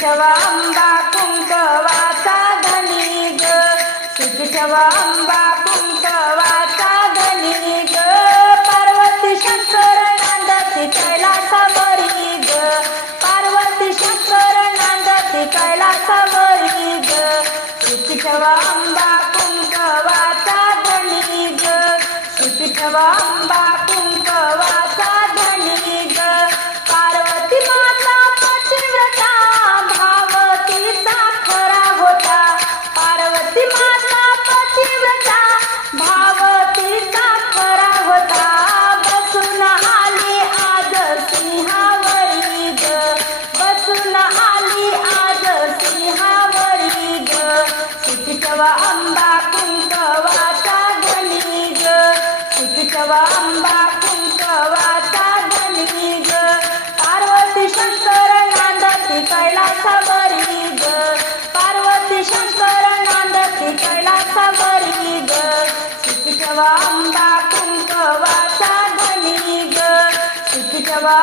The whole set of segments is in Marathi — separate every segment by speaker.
Speaker 1: ठेवा आंबा कुंकवाचा धनी ग सुखी ठेवा आंबा कुंकवाचा धनी ग पार्वती शंकर नांदती कैलासावरी ग पार्वती शंकर नांदती कैलासावरी ग सुखी ठेवा आंबा कुंकवाचा धनी ग सुखी ठेवा आंबा सुखी ठेवा कुंकवाचा धनी ग सुखी ठेवा कुंकवाचा ग पार्वती शंकर नांदती कैलासावरी ग पार्वती शंकर नांदती कैलासावरी ग सुखी ठेवा कुंकवाचा धनी ग सुखी ठेवा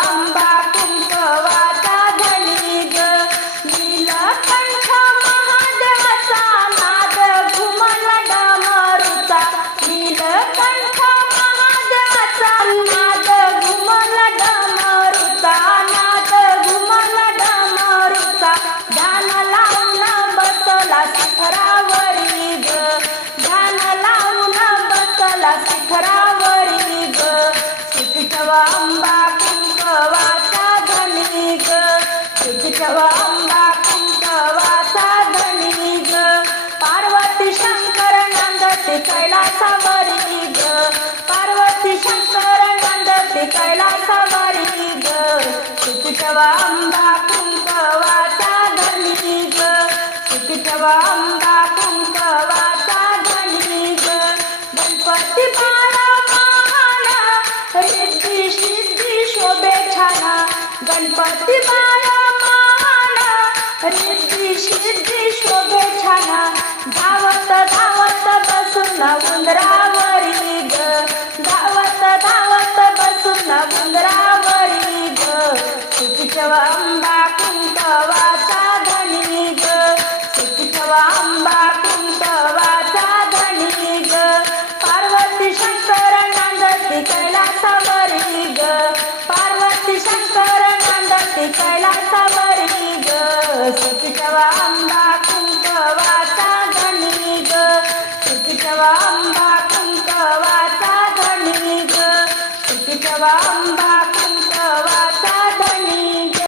Speaker 1: चढला शिखरावरी ग सुखी ठेवा आंबा कुंकवाचा धनी ग सुखी आंबा कुंकवाचा धनी ग पार्वती शंकर नंदती कैलासावरी ग पार्वती शंकर नंदती कैलासावरी ग सुखी ठेवा गणपती बाळा माना रिद्धी सिद्धी शोभे छाना. धावत धावत बसून उंदरावरी ग धावत धावत बसून उंदरा आंबा